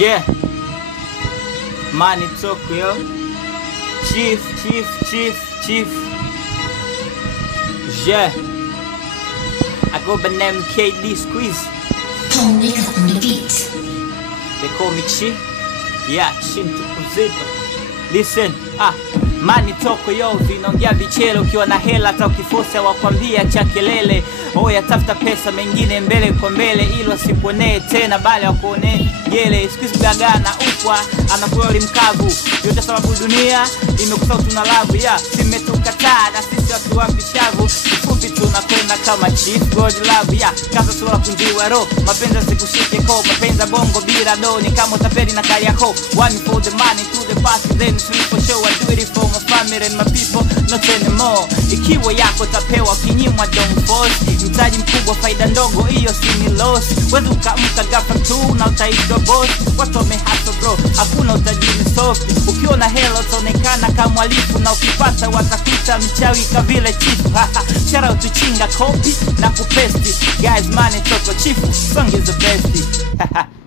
Yeah, Money Tokyo, Chief. Yeah, I go by name KD Squeeze. Tony on the beat. They call me Chi. Yeah, Shinto Kuzito. Listen, Money Tokyo, vinaongea vichele ukiwa na hela hata ukifosa wakwambia cha kelele. Oya tafuta pesa mengine mbele kwa mbele ili wasiponee tena bali wakuonee gele. Squeeze bagana upwa anakuwa mkavu. Yote sababu dunia imekusau tuna love ya simetukataa na sisi watu wapishavu. Fupi tunakwenda kama Chief God love ya kaza sura kunjiwa ro mapenza sikushike ko mapenza bongo bila do ni kama utapeli na kali yako. One for the money to the party then sleep for show. I do it for my family and my people not anymore. Ikiwa yako tapewa kinyimwa don't force. Mtaji mkubwa faida ndogo hiyo si ni loss. Wewe ukamka gafa tu na utaitwa boss. Watu wamehaso bro hakuna utajiri soft. Ukiona hela utaonekana kama mwalifu na ukipata watakuita mchawi kama vile chief. Shout out to Chinga copy na kupesti guys. Money Tokyo Chief song is the best.